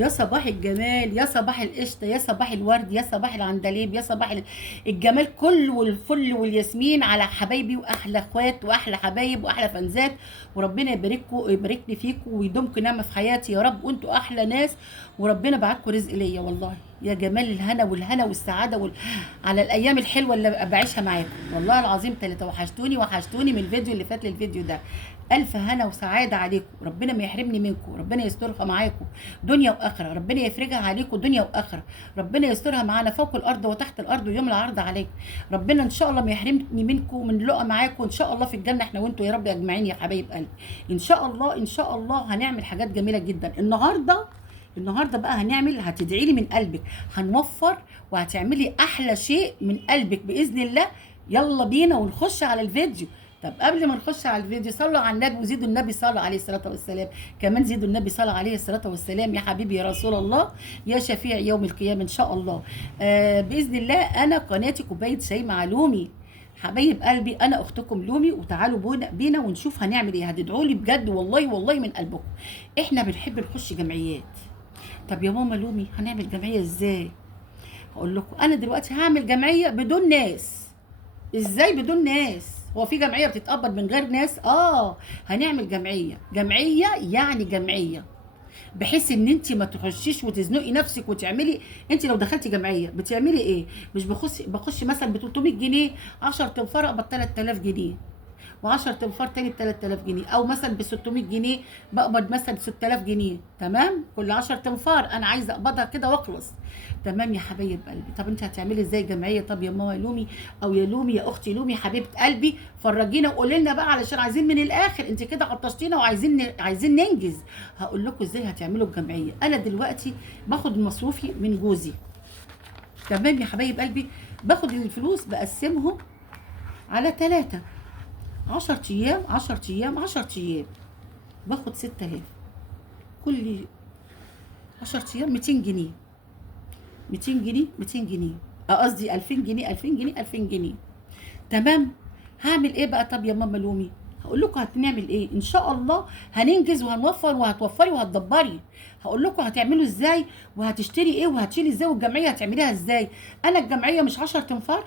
يا صباح الجمال، يا صباح القشطه، يا صباح الورد، يا صباح العندليب، يا صباح الجمال كله والفل والياسمين على حبايبي واحلى اخوات واحلى حبايب واحلى فنزات. وربنا يبارككم ويباركني فيكم ويدومكم نعمه في حياتي يا رب، وانتوا احلى ناس. وربنا بعتكم رزق ليا والله. يا جمال الهنا والهنا والسعاده على الايام الحلوه اللي بعيشها معاكم والله العظيم. ثلاثه وحشتوني وحشتوني من الفيديو اللي فات للفيديو ده. الف هنا وسعاده عليكم، ربنا ما يحرمني منكم، ربنا يسترها معاكم دنيا واخره، ربنا يفرجها عليكم دنيا واخره، ربنا يسترها معانا فوق الارض وتحت الارض ويوم العرض عليكم. ربنا ان شاء الله ما يحرمني منكم من لقى معاكم ان شاء الله في الجنه احنا وانتم يا رب اجمعين يا حبايب قلبي. ان شاء الله ان شاء الله هنعمل حاجات جميله جدا النهارده. النهارده بقى هتدعي لي من قلبك، هنوفر وهتعملي احلى شيء من قلبك باذن الله. يلا بينا ونخش على الفيديو. طب قبل ما نخش على الفيديو صلوا على النبي وزيدوا النبي صلى عليه الصلاه والسلام. كمان زيدوا النبي صلى عليه الصلاه والسلام. يا حبيبي يا رسول الله، يا شفيع يوم القيامه ان شاء الله. باذن الله انا قناتي كوبايه شاي مع لومي. حبايب قلبي انا اختكم لومي، وتعالوا بينا ونشوف هنعمل ايه. هتدعوا لي بجد والله والله من قلبكم. احنا بنحب نخش جمعيات. طب يا ماما لومي هنعمل جمعيه ازاي؟ هقول لكم انا دلوقتي هعمل جمعيه بدون ناس. ازاي بدون ناس؟ هو في جمعيه بتتقبض من غير ناس؟ هنعمل جمعيه يعني جمعيه بحيث ان انت ما تخشيش وتزنقي نفسك وتعملي. انت لو دخلتي جمعيه بتعملي ايه؟ مش بخش مثلا ب 300 جنيه، 10 تنفار اقبض 3000 جنيه، و10 تنفار تاني ب 3000 جنيه، او مثلا ب 600 جنيه بقبض مثلا 6000 جنيه. تمام، كل 10 تنفار انا عايزه اقبضها كده واخلص. تمام يا حبايب قلبي. طب انت هتعملي ازاي جمعيه؟ طب يا ماما لومي او يا لومي يا اختي لومي حبيبه قلبي، فرجينا وقولي لنا بقى علشان عايزين من الاخر. انت كده عطشتينا وعايزين ننجز. هقول لكم ازاي هتعملوا الجمعيه. انا دلوقتي باخد مصروفي من جوزي. تمام يا حبايب قلبي، باخد الفلوس بقسمهم على 3، 10 أيام 10 أيام 10 أيام، باخد 6000 كل 10 أيام. 200 جنيه 200 جنيه 200 جنيه، قصدي 2000 جنيه 2000 جنيه 2000 جنيه. تمام. هعمل ايه بقى؟ طب يا ماما لومي هقول لكم هنعمل ايه. ان شاء الله هننجز وهنوفر وهتوفري وهتدبري. هقول لكم هتعملوا ازاي وهتشتري ايه وهتشيلي ازاي والجمعيه هتعمليها ازاي. انا الجمعيه مش 10 تنفار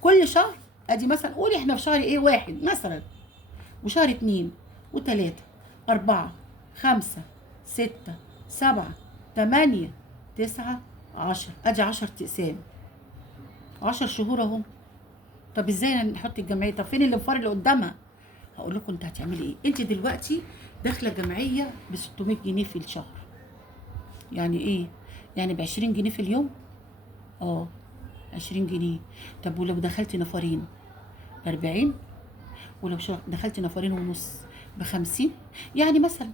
كل شهر. ادي مثلا قولي احنا في شهر ايه، واحد مثلا، وشهر اتنين وتلاتة 4 5 6 7 8 9 10. ادي 10 اقسام، 10 شهور اهو. طب ازاي نحط الجمعيه؟ طب فين الانفار اللي قدامها؟ هقول لكم انت هتعملي ايه. انت دلوقتي داخله جمعيه ب 600 جنيه في الشهر. يعني ايه؟ يعني ب 20 جنيه في اليوم. اه 20 جنيه. طب ولو دخلتي نفرين ب 40، ولو دخلتي نفرين ونص ب50. يعني مثلا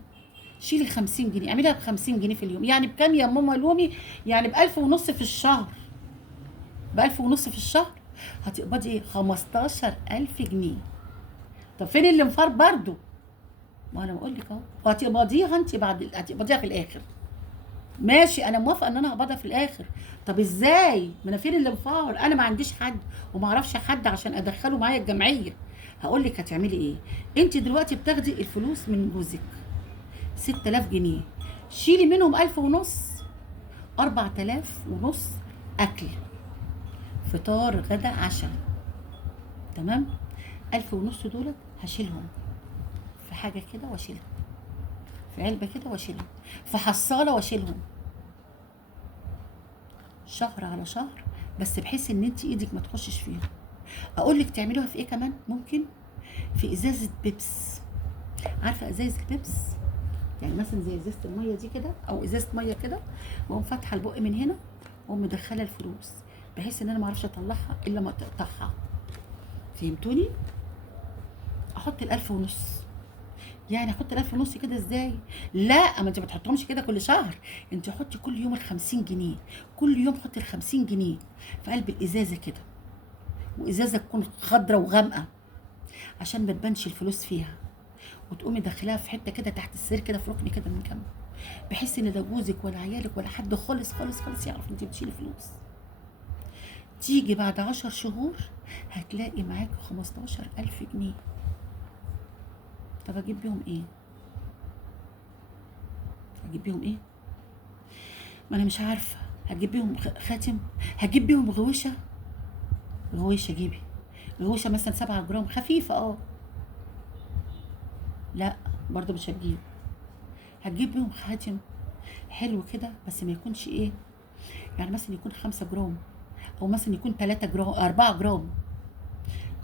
شيلي 50 جنيه، اعمليها ب50 جنيه في اليوم. يعني بكام يا ماما لومي؟ يعني ب1500 في الشهر. ب1500 في الشهر هتقبضي 15000 جنيه. طب فين الانفار برضو؟ ما انا بقول لك اهو. وهتقبضيها انت هتقبضيها في الاخر. ماشي انا موافقه ان انا اقبضها في الاخر. طب ازاي؟ ما انا فين الانفار؟ انا ما عنديش حد وما اعرفش حد عشان ادخله معايا الجمعيه. هقول لك هتعملي ايه. انت دلوقتي بتاخدي الفلوس من جوزك 6000 جنيه، شيلي منهم 1000 ونص، 4000 ونص اكل، فطار غدا عشاء. تمام. 1000 ونص دولت هشيلهم في حاجه كده واشيلهم في علبه كده واشيلهم في حصاله واشيلهم شهر على شهر، بس بحيث ان انت ايدك ما تخشش فيهم. اقول لك تعملوها في ايه كمان ممكن؟ في ازازه بيبس. عارفه ازاز البيبس؟ يعني مثلا زي ازازه الميه دي كده او ازازه ميه كده، واقوم فاتحه البق من هنا واقوم مدخله الفلوس بحيث ان انا ما اعرفش اطلعها الا ما تقطعها. فهمتوني؟ احط الالف ونص. يعني احط الالف ونص كده ازاي؟ لا، ما انت ما تحطهمش كده كل شهر. انت حطي كل يوم ال50 جنيه. كل يوم حطي ال50 جنيه في قلب الازازه كده، وازازه تكون خضراء وغامقه عشان ما تبانش الفلوس فيها. وتقومي داخلاها في حته كده تحت السرير كده في ركن كده من جنب، بحيث ان لا جوزك ولا عيالك ولا حد خالص خالص خالص يعرف انت بتشيلي فلوس. تيجي بعد 10 شهور هتلاقي معاك 15000 جنيه. طب اجيب بيهم ايه؟ ما انا مش عارفه هجيب بيهم خاتم، هجيب بيهم غوشه. غوشه جيبي غوشه مثلا 7 جرام خفيفه لا برضه مش هتجيب. هتجيب بيهم خاتم حلو كده، بس ما يكونش ايه، يعني مثلا يكون 5 جرام، او مثلا يكون 3 جرام 4 جرام.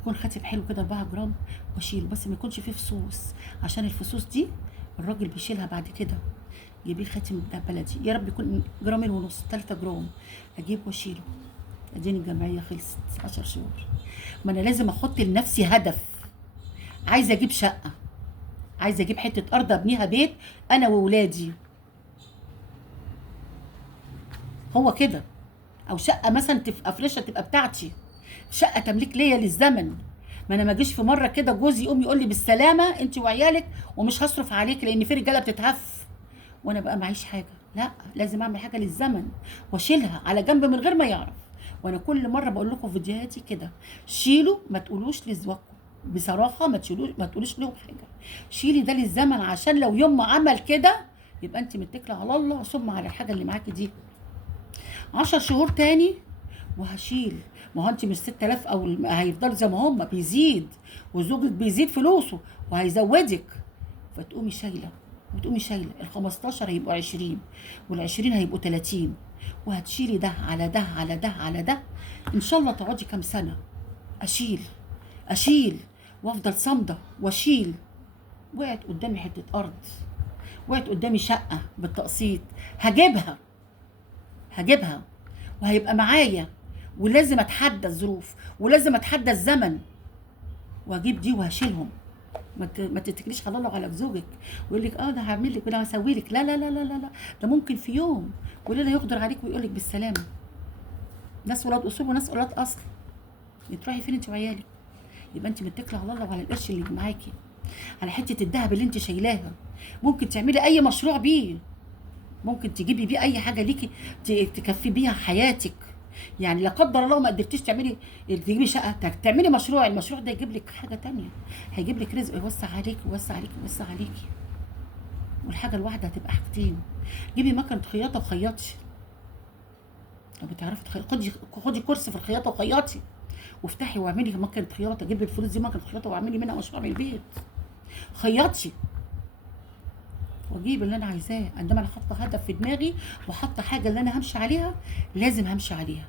يكون خاتم حلو كده 4 جرام واشيله، بس ما يكونش فيه فصوص، عشان الفصوص دي الراجل بيشيلها بعد كده. جيبيه خاتم ده بلدي، يا رب يكون جرامين ونص 3 جرام، اجيب واشيله. اديني الجمعيه خلصت 10 شهور. ما انا لازم احط لنفسي هدف. عايزه اجيب شقه، عايزه اجيب حته ارض ابنيها بيت انا وولادي، هو كده. او شقه مثلا تبقى فريشه تبقى بتاعتي، شقه تمليك ليا للزمن. ما انا ما اجيش في مره كده جوزي يقوم يقول لي بالسلامه انت وعيالك ومش هصرف عليك، لان في رجاله بتتهف وانا بقى معيش حاجه. لا، لازم اعمل حاجه للزمن واشيلها على جنب من غير ما يعرف. وانا كل مره بقول لكم في فيديوهاتي كده، شيلوا ما تقولوش لزواجكم بصراحه، ما تشيلوش ما تقولوش لهم حاجه. شيلي ده للزمن، عشان لو يوم ما عمل كده يبقى انت متكله على الله ثم على الحاجه اللي معاكي دي. 10 شهور تاني وهشيل. ما هو انت مش 6000 او هيفضلوا زي ما هم، بيزيد وزوجك بيزيد فلوسه وهيزودك، فتقومي شايله وتقومي شايله. ال 15 هيبقوا 20 وال 20 هيبقوا 30، وهتشيلي ده على ده على ده على ده. ان شاء الله تقعدي كام سنه اشيل اشيل وافضل صامده واشيل. وقعت قدامي حته ارض، وقعت قدامي شقه بالتقسيط، هجيبها هجيبها وهيبقى معايا. ولازم اتحدى الظروف ولازم اتحدى الزمن واجيب دي وهشيلهم. ما تتكليش على الله وعلى زوجك ويقول لك ده هعمل لك ولا هسوي لك. لا لا لا لا لا لا، ده ممكن في يوم وليله يقدر عليك ويقول لك بالسلامه. ناس ولاد اصول وناس ولاد اصل. تروحي فين انت وعيالك؟ يبقى انت متكله على الله وعلى القرش اللي معاكي، على حته الذهب اللي انت شايلاها. ممكن تعملي اي مشروع بيه، ممكن تجيبي بيه اي حاجه ليكي تكفي بيها حياتك. يعني لا قدر الله ما قدرتيش تعملي تجيبي شقه، تعملي مشروع، المشروع ده يجيب لك حاجه تانية، هيجيب لك رزق يوسع عليك ويوسع عليك ويوسع عليكي. والحاجه الواحده هتبقى حاجتين. جيبي مكنه خياطه وخيطي، لو بتعرفي خدي كورس في الخياطه وخيطي، وافتحي واعملي مكنه خياطه. جيبي الفلوس دي مكنه خياطه واعملي منها مشروع من البيت، خيطي واجيب اللي انا عايزاه. عندما انا حاطه هدف في دماغي وحاطه حاجه اللي انا همشي عليها، لازم همشي عليها،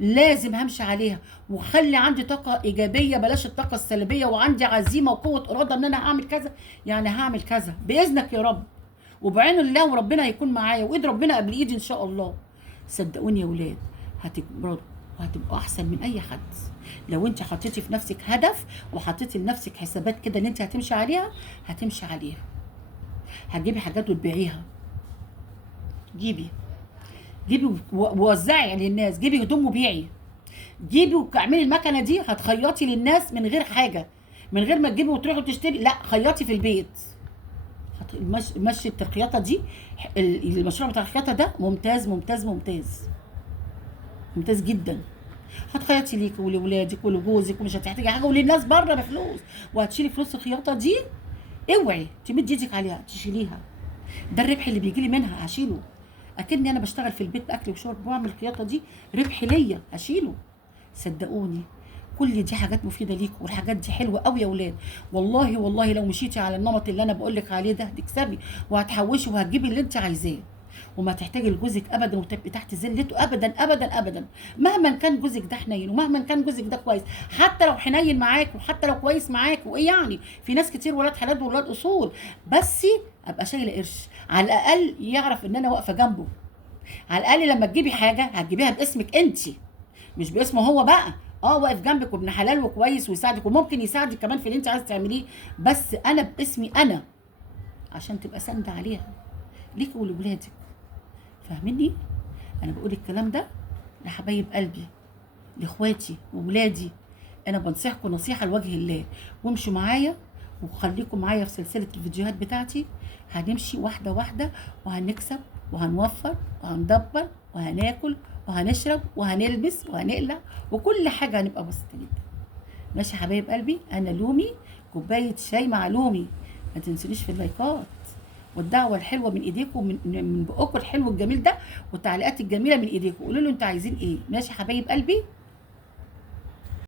لازم همشي عليها. وخلي عندي طاقه ايجابيه بلاش الطاقه السلبيه، وعندي عزيمه وقوه اراده ان انا هعمل كذا، يعني هعمل كذا باذنك يا رب، وبعين الله، وربنا هيكون معايا وايد ربنا قبل ايدي ان شاء الله. صدقوني يا ولاد هتكبروا وهتبقوا احسن من اي حد. لو انت حطيتي في نفسك هدف وحطيتي لنفسك حسابات كده اللي انت هتمشي عليها، هتمشي عليها. هتجيبي حاجات وتبيعيها، جيبي ووزعي للناس، جيبي هدوم وبيعي، جيبي واعملي المكنه دي هتخيطي للناس من غير حاجه، من غير ما تجيبي وتروحي تشتري، لا خيطي في البيت. مشي الخياطه دي، المشروع بتاع الخياطه ده ممتاز ممتاز ممتاز ممتاز جدا. هتخيطي ليكي ولولادك ولجوزك ومش هتحتاجي حاجه، وللناس بره بفلوس، وهتشيلي فلوس الخياطه دي. اوعي تمدي ايدك عليها تشيليها، ده الربح اللي بيجي لي منها هشيله. اكني انا بشتغل في البيت باكل وشرب واعمل الخياطه دي ربح ليا هشيله. صدقوني كل دي حاجات مفيده ليكم، والحاجات دي حلوه قوي يا ولاد. والله والله لو مشيتي على النمط اللي انا بقول لك عليه ده هتكسبي وهتحوشي وهتجيبي اللي انت عايزاه، وما تحتاجي لجوزك ابدا وتبقي تحت ذلته ابدا ابدا ابدا. مهما كان جوزك ده حنين ومهما كان جوزك ده كويس، حتى لو حنين معاك وحتى لو كويس معاك، وايه يعني في ناس كتير ولاد حلال وولاد اصول، بس ابقى شايله قرش على الاقل يعرف ان انا واقفه جنبه. على الاقل لما تجيبي حاجه هتجيبيها باسمك انت، مش باسمه هو بقى. واقف جنبك وابن حلال وكويس ويساعدك وممكن يساعدك كمان في اللي انت عايزه تعمليه، بس انا باسمي انا، عشان تبقى ساندة عليها ليك ولولادك. فاهميني؟ انا بقول الكلام ده لحبايب قلبي، لاخواتي وولادي. انا بنصحكم نصيحه لوجه الله، وامشوا معايا وخليكم معايا في سلسله الفيديوهات بتاعتي. هنمشي واحده واحده وهنكسب وهنوفر وهندبر وهناكل وهنشرب وهنلبس وهنقلع وكل حاجه هنبقى بسيطه جدا. ماشي يا حبايب قلبي؟ انا لومي كوبايه شاي مع لومي. ما تنسونيش في اللايكات، والدعوه الحلوه من ايديكم، من بقكم الحلو الجميل ده، والتعليقات الجميله من ايديكم. قولوا له انتوا عايزين ايه. ماشي يا حبايب قلبي.